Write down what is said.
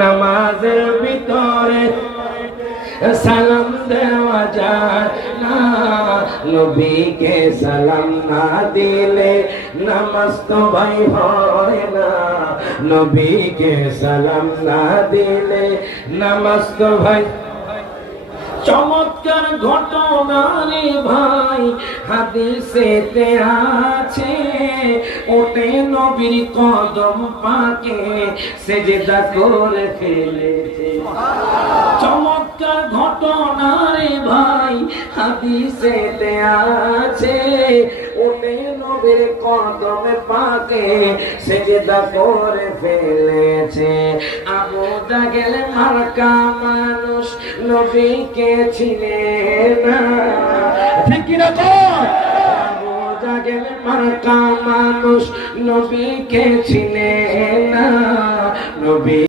নামাজের ভিতরে সালাম দেওয়া যায় না, নবীকে সালাম না দিলে নামাজ তো ভাই হয় না, নবীকে সালাম না দিলে নামাজ তো ভাই। চমৎকার ঘটনা রে ভাই হাদিসেতে আছে, ওটে নবীর কদম পাকে সেজদা করে ফেলেছে। চমৎকার ঘটনা রে ভাই হাদিসেতে আছে, ওটে নবীর কদম পাকে সেজদা করে ফেলেছে। আবু জাহেল মার্কা মানুষ নবীকে চিনে না, ঠিক কিনা বল? আবু জাহেল মার্কা মানুষ নবীকে চিনে না, নবী